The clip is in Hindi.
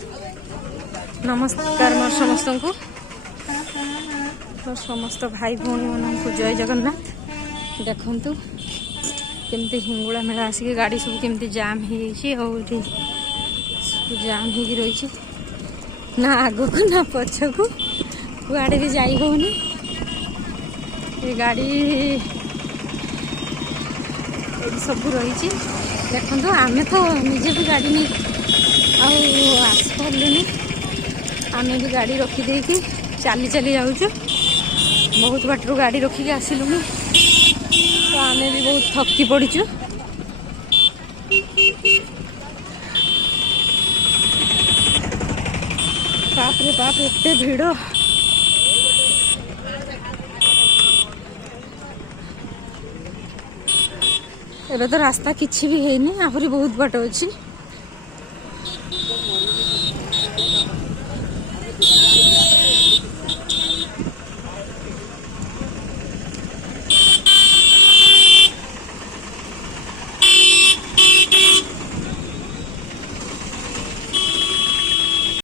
नमस्कार मोर समस्त को समस्त भाई भौणी मान को जय जगन्नाथ। देखु केमती हिंगुला मेला आसिक गाड़ी सब केमती जाम हो जाम हो रही ना आग को ना पछ को गाड़ी भी जाई होनी। ये गाड़ी सब रही देखो आम तो निजे भी गाड़ी नहीं आसपारूनी आम भी गाड़ी रखीदे कि चली चली जाऊँ बहुत बाटर गाड़ी रखिकी आसिलुनी तो आम भी बहुत थकी पड़ीचु। बाप रे बाप एते भिड़ एबे तो रास्ता किछि भी है नहीं आहरी बहुत बाट अच्छी।